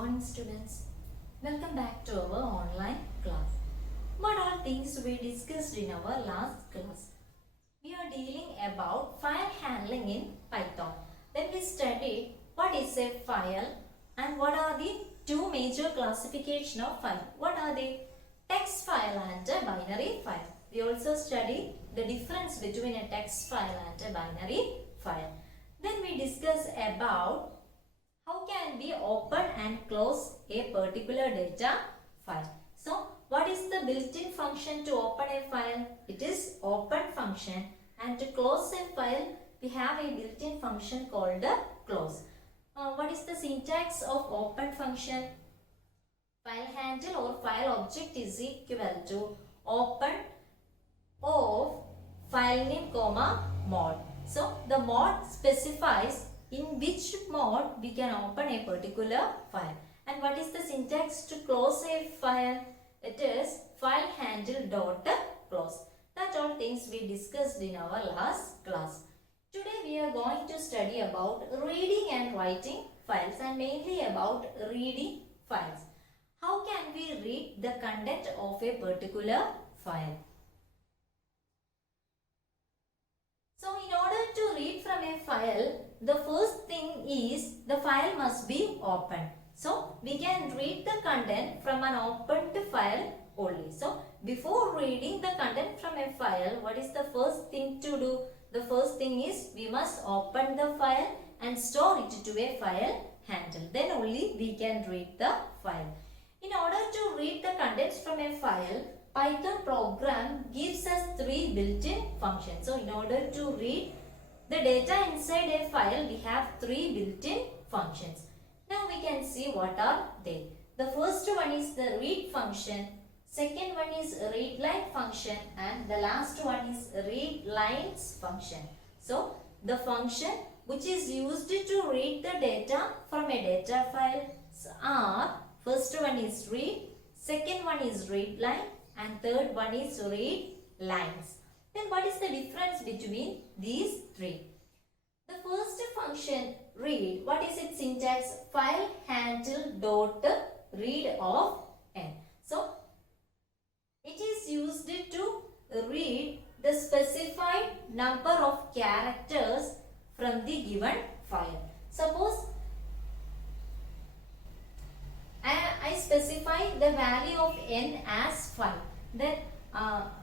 morning students. Welcome back to our online class. What all things we discussed in our last class? We are dealing about file handling in Python. Then we studied what is a file and what are the two major classification of file. What are they? Text file and a binary file. We also studied the difference between a text file and a binary file. Then we discussed about how can we open and close a particular data file. So, what is the built-in function to open a file? It is open function, and to close a file, we have a built-in function called close. What is the syntax of open function? File handle or file object is equal to open of file name comma mode. So, the mode specifies in which mode we can open a particular file. And what is the syntax to close a file? It is file handle dot close. That all things we discussed in our last class. Today we are going to study about reading and writing files, and mainly about reading files. How can we read the content of a particular file? So, in order to read from a file, the first thing is the file must be open. So, we can read the content from an opened file only. So, before reading the content from a file, what is the first thing to do? The first thing is we must open the file and store it to a file handle. Then only we can read the file. In order to read the contents from a file, Python program gives us three built-in functions. So, in order to read the data inside a file, we have three built-in functions. Now, we can see what are they. The first one is the read function, second one is read line function, and the last one is read lines function. So, the function which is used to read the data from a data file are, first one is read, second one is read line, and third one is read lines. Then what is the difference between these three? The first function read, what is its syntax? File handle dot read of n. So, it is used to read the specified number of characters from the given file. Suppose I specify the value of n as 5. Then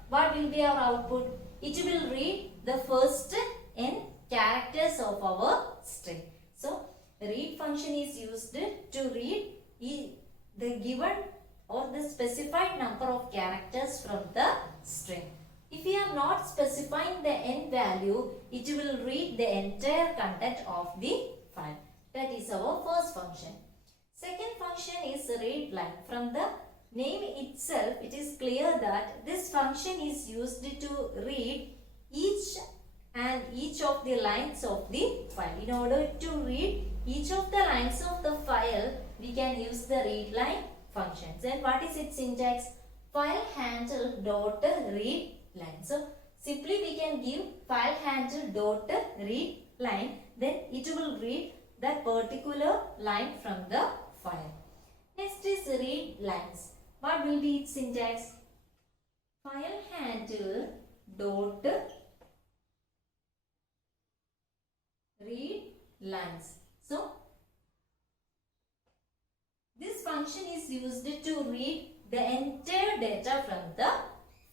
what will be our output? It will read the first n characters of our string. So, read function is used to read the given or the specified number of characters from the string. If we are not specifying the n value, it will read the entire content of the file. That is our first function. Second function is read line. From the name itself, it is clear that this function is used to read each of the lines of the file. In order to read each of the lines of the file, we can use the read line function. Then what is its syntax? File handle dot read line. So, simply we can give file handle dot read line, then it will read that particular line from the file. Next is read lines. What will be its syntax? File handle dot read lines. So, this function is used to read the entire data from the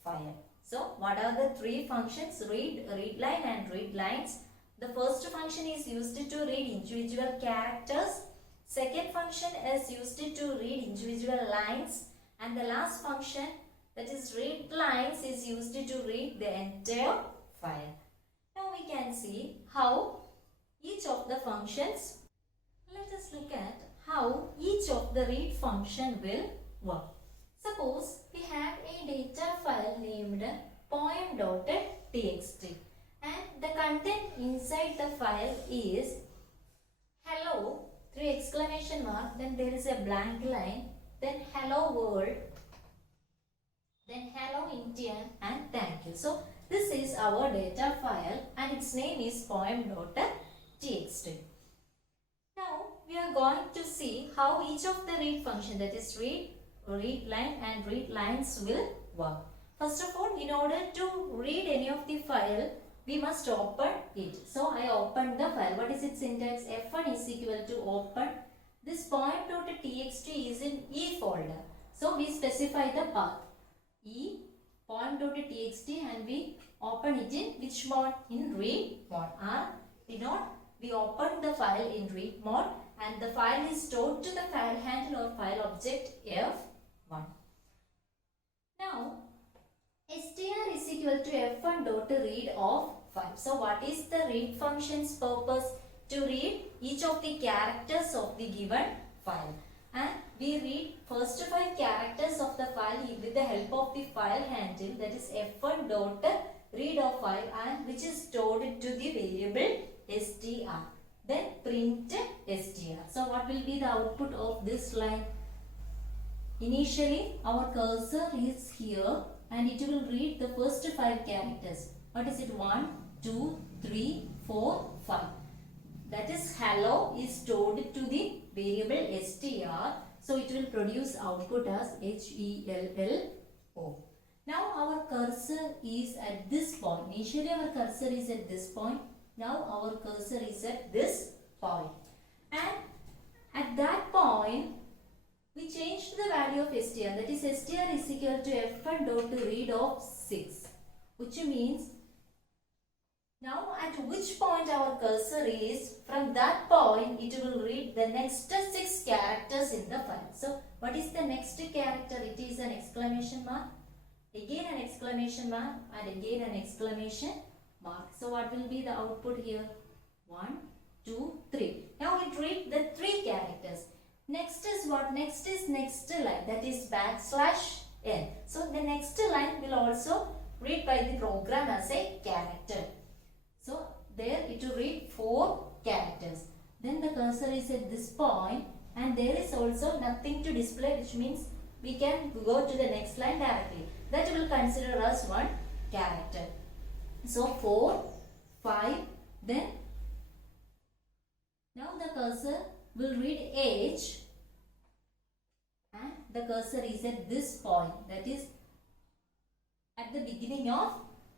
file. So, what are the three functions? Read, read line, and read lines. The first function is used to read individual characters. Second function is used to read individual lines. And the last function, that is read lines, is used to read the entire file. Now we can see how each of the functions. Let us look at how each of the read function will work. Suppose we have a data file named poem.txt, and the content inside the file is hello, 3 exclamation mark, then there is a blank line, then hello world, then hello Indian, and thank you. So, this is our data file and its name is poem.txt. Now, we we are going to see how each of the read function, that is read line and read lines, will work. First of all, in order to read any of the file, we must open it. So I opened the file. What is its syntax? F1 is equal to open. This poem.txt is in E folder. So we specify the path E poem.txt and we open it in which mode? In read mode. We open the file in read mode and the file is stored to the file handle or file object F1. Now str is equal to F1 dot read of file. So what is the read function's purpose? To read each of the characters of the given file, and we read first 5 characters of the file with the help of the file handle, that is F1 dot read of file, and which is stored to the variable str. Then print str. So what will be the output of this line? Initially our cursor is here and it will read the first 5 characters. What is it? 1, 2, 3, 4, 5. That is hello is stored to the variable str. So it will produce output as HELLO. Now our cursor is at this point. Initially our cursor is at this point. Now our cursor is at this point. And at that point, we changed the value of str. That is str is equal to F1 dot read of 6. Which means, now at which point our cursor is, from that point it will read the next 6 characters in the file. So what is the next character? It is an exclamation mark, again an exclamation mark, and again an exclamation mark. So what will be the output here? 1, 2, 3. Now it read the 3 characters. Next is what? Next is next line, that is \n. So the next line will also read by the program as a character. So there it will read 4 characters. Then the cursor is at this point and there is also nothing to display, which means we can go to the next line directly. That will consider as 1 character. So 4, 5, then now the cursor will read H and the cursor is at this point, that is at the beginning of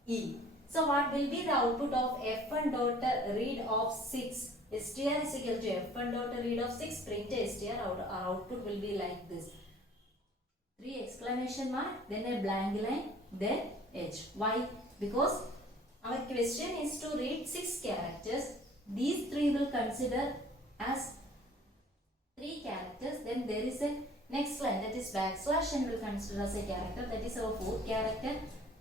E. So what will be the output of F1 dot read of 6? Str is equal to F1 dot read of 6, print str. Our output will be like this. 3 exclamation mark, then a blank line, then H. Why? Because our question is to read 6 characters. These 3 will consider as 3 characters. Then there is a next line, that is \n will consider as a character, that is our 4th character.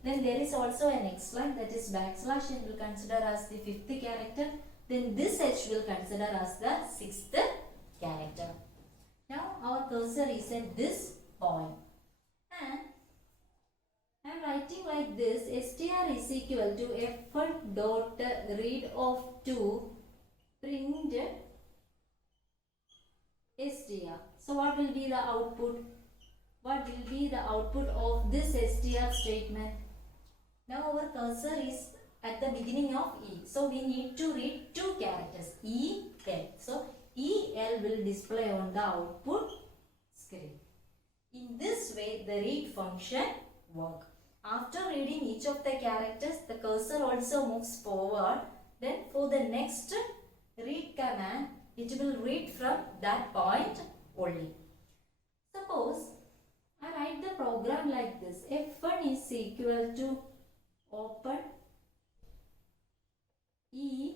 Then there is also a next line, that is \n will consider as the 5th character. Then this H will consider as the 6th character. Now our cursor is at this point. And I am writing like this, str is equal to F1 dot read of 2 print str. So what will be the output? What will be the output of this str statement? Now our cursor is at the beginning of E. So we need to read 2 characters, E, L. So E, L will display on the output screen. In this way the read function works. After reading each of the characters, the cursor also moves forward. Then for the next read command, it will read from that point only. Suppose I write the program like this. F1 is equal to open E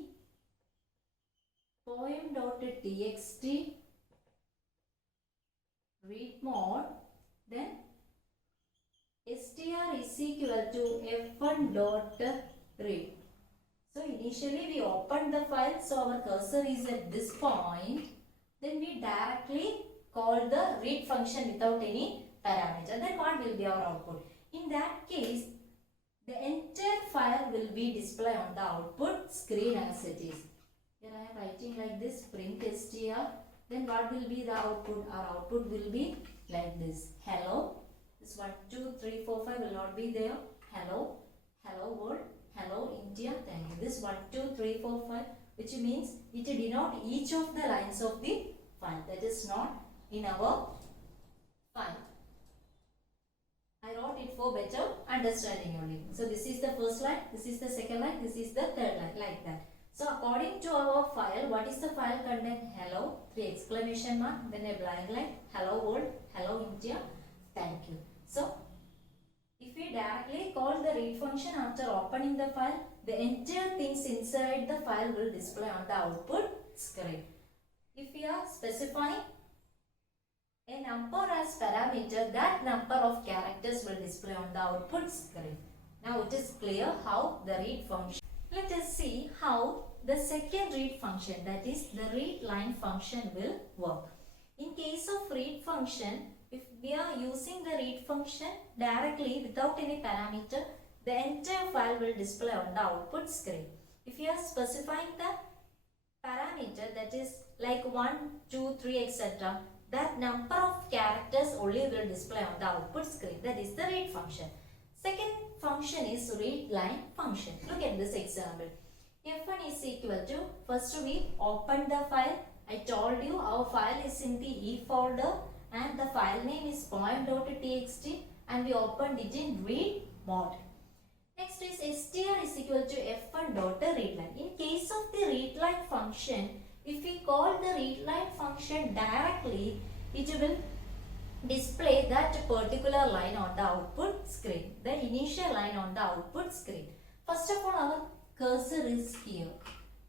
poem.txt read mode, then str is equal to F1 dot read. So initially we opened the file, so our cursor is at this point. Then we directly call the read function without any parameter. Then what will be our output? In that case, the entire file will be displayed on the output screen as it is. Here I am writing like this, print str. Then what will be the output? Our output will be like this. Hello. This 1, 2, 3, 4, 5 will not be there. Hello. Hello world. Hello India. Thank you. This 1, 2, 3, 4, 5, which means it denotes each of the lines of the file, that is not in our file. I wrote it for better understanding only. So this is the first line, this is the second line, this is the third line, like that. So according to our file, what is the file content? Hello, 3 exclamation mark, then a blank line, hello world, hello India, thank you. So if we directly call the read function after opening the file, the entire things inside the file will display on the output screen. If we are specifying a number as parameter, that number of characters will display on the output screen. Now it is clear how the read function. Let us see how the second read function, that is the read line function, will work. In case of read function, if we are using the read function directly without any parameter, the entire file will display on the output screen. If you are specifying the parameter, that is like 1, 2, 3, etc., that number of characters only will display on the output screen. That is the read function. Second function is read line function. Look at this example. F1 is equal to, first we open the file. I told you our file is in the E folder and the file name is poem.txt and we opened it in read mode. Next is str is equal to f1.readline. In case of the readline function, if we call the readline function directly, it will display that particular line on the output screen, the initial line on the output screen. First of all, our cursor is here.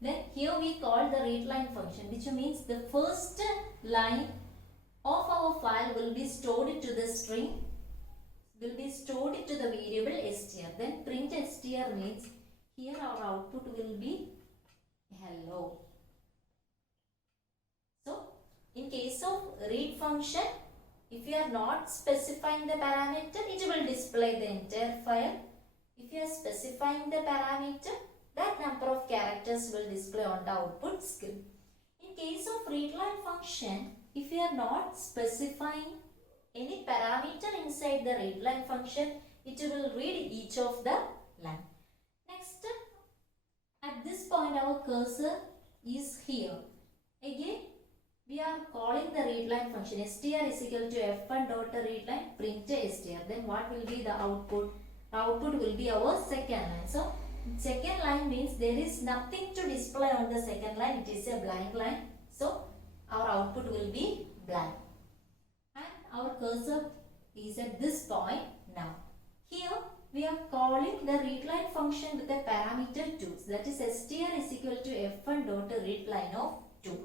Then here we call the readline function, which means the first line of our file will be stored to the string, will be stored to the variable str. Then print str means here our output will be hello. So in case of read function, if you are not specifying the parameter, it will display the entire file. If you are specifying the parameter, that number of characters will display on the output screen. In case of readline function, if you are not specifying any parameter inside the readline function, it will read each of the line. Next, at this point our cursor is here. Again, we are calling the readline function. Str is equal to f1.readline, print str. Then what will be the output? The output will be our second line. So second line means there is nothing to display on the second line. It is a blank line. So our output will be blank. And our cursor is at this point now. Here we are calling the readline function with a parameter 2. So that is str is equal to f1.readline of 2.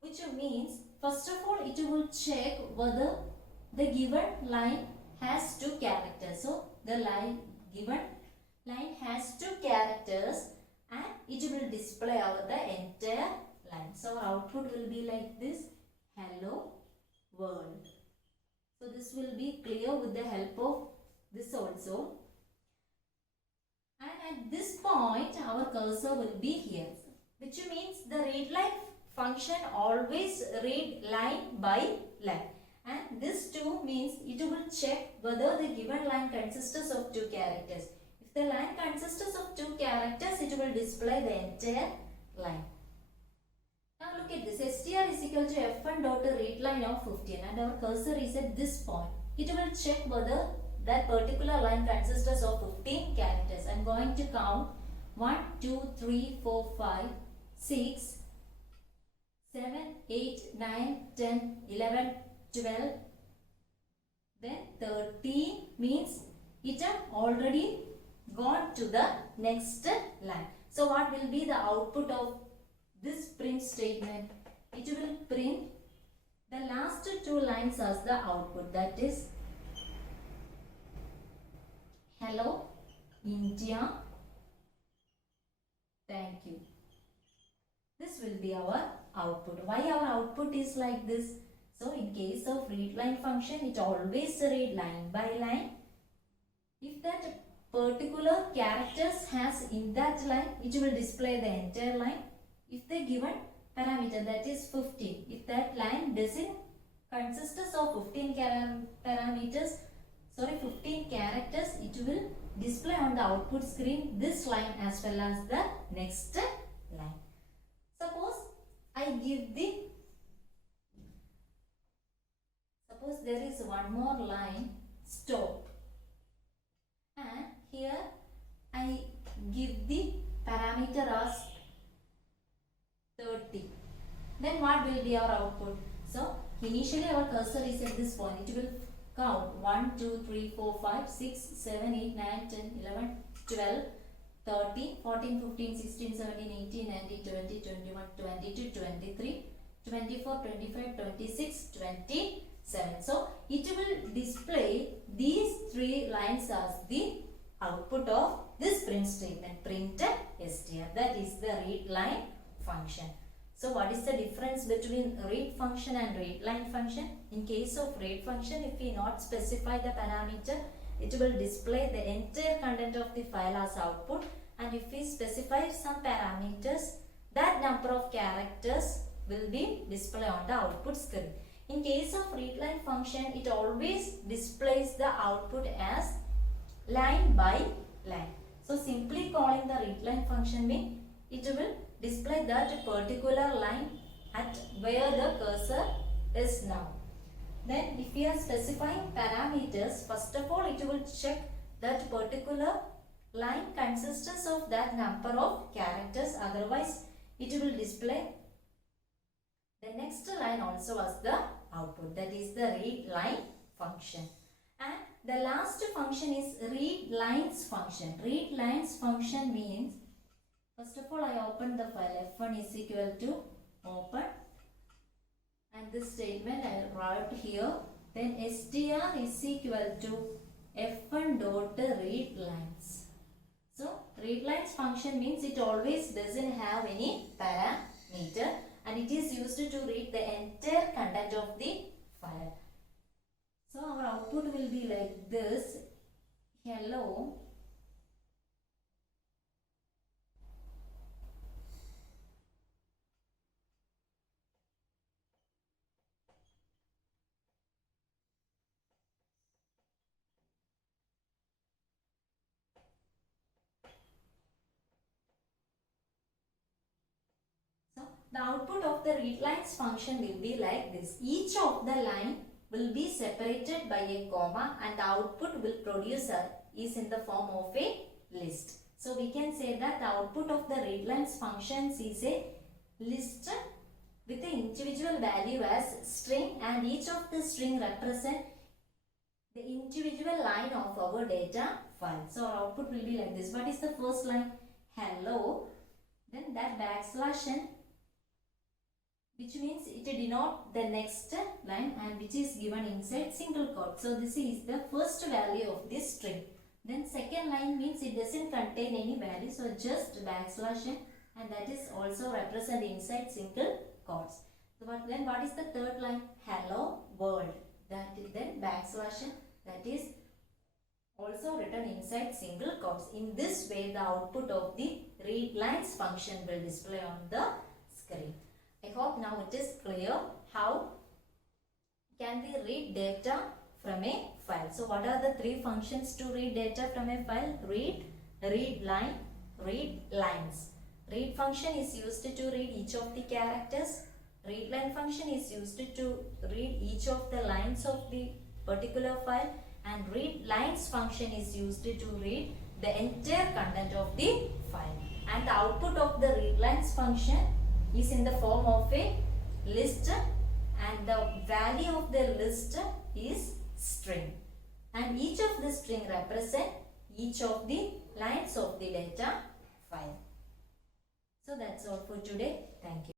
Which means first of all it will check whether the given line has 2 characters. So the given line has 2 characters and it will display the entire line. So our output will be like this, hello world. So this will be clear with the help of this also. And at this point our cursor will be here, which means the readline function always read line by line. And this 2 means it will check whether the given line consists of 2 characters. If the line consists of 2 characters, it will display the entire line. Now look at this. str is equal to f1.readline of 15 and our cursor is at this point. It will check whether that particular line consists of 15 characters. I am going to count 1, 2, 3, 4, 5, 6, 7, 8, 9, 10, 11, 12, then 13 means it has already gone to the next line. So what will be the output of this print statement? It will print the last 2 lines as the output, that is hello India, thank you. This will be our output. Why our output is like this? So in case of readline function, it always read line by line. If that particular characters has in that line, it will display the entire line. If the given parameter, that is 15, if that line doesn't consist of 15 parameters, 15 characters, it will display on the output screen this line as well as the next line. Suppose I give the suppose there is one more line stop, and here I give the parameter as 30. Then what will be our output? So initially our cursor is at this point. It will count 1, 2, 3, 4, 5, 6, 7, 8, 9, 10, 11, 12, 13, 14, 15, 16, 17, 18, 19, 20, 21, 22, 23, 24, 25, 26, 27. So it will display these three lines as the output of this print statement, print str. That is the read line function. So what is the difference between read function and read line function? In case of read function, if we not specify the parameter, it will display the entire content of the file as output, and if we specify some parameters, that number of characters will be displayed on the output screen. In case of read line function, it always displays the output as line by line. So simply calling the read line function means it will display that particular line at where the cursor is now. Then if we are specifying parameters, first of all it will check that particular line consists of that number of characters, otherwise it will display the next line also as the output. That is the read line function. And the last function is read lines function. Read lines function means, first of all I open the file, f1 is equal to open, and this statement I write here. Then str is equal to f1 dot read lines. So read lines function means it always doesn't have any parameter, and it is used to read the entire content of the file. So our output will be like this: hello the output of the read lines function will be like this. Each of the line will be separated by a comma, and the output will produce is in the form of a list. So we can say that the output of the read lines functions is a list with the individual value as string, and each of the string represent the individual line of our data file. So our output will be like this. What is the first line? Hello. Then that backslash n, which means it denote the next line and which is given inside single quote. So this is the first value of this string. Then second line means it doesn't contain any value, so just backslash n, and that is also represent inside single quotes. So then what is the third line? Hello world. That is then backslash n, that is also written inside single quotes. In this way the output of the read lines function will display on the screen. I hope now it is clear how can we read data from a file. So what are the three functions to read data from a file? Read, read line, read lines. Read function is used to read each of the characters. Read line function is used to read each of the lines of the particular file, and read lines function is used to read the entire content of the file. And the output of the read lines function is in the form of a list, and the value of the list is string, and each of the string represent each of the lines of the data file. So that's all for today. Thank you.